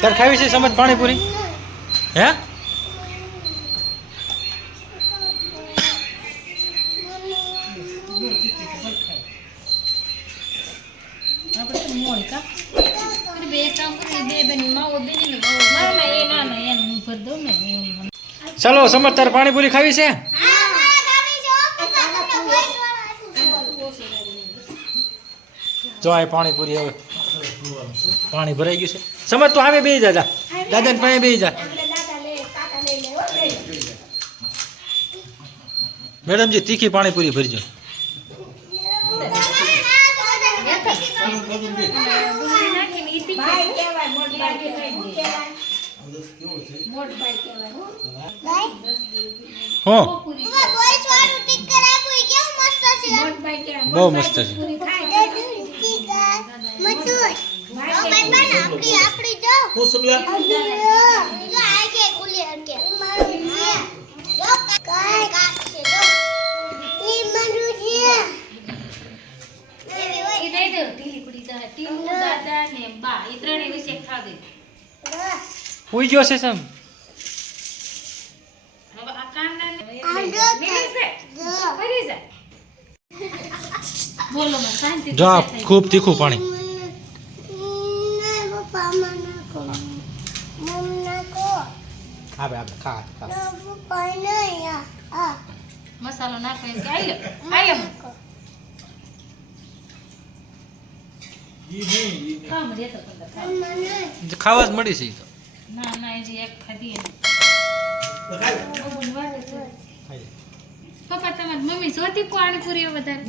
તાર ખાવી છે સમજ પાણીપુરી હે ચલો સમજ તાર પાણીપુરી ખાવી છે જો આ પાણીપુરી હવે પાણી ભરાઈ ગયું છે સમજ તું આવે બેસી જા દાદા ને પાસે બેસી જા મેડમજી તીખી પાણીપુરી ભરજો બહુ મસ્ત છે પૂઈ ગયો છે સમ જો ખૂબ તીખું પાણી મસાલો નાખો ખાવા જ મળી છે ના ના હજી એક ખાધી પપ્પા તમારી મમ્મી જોતી પાણીપુરી વધારે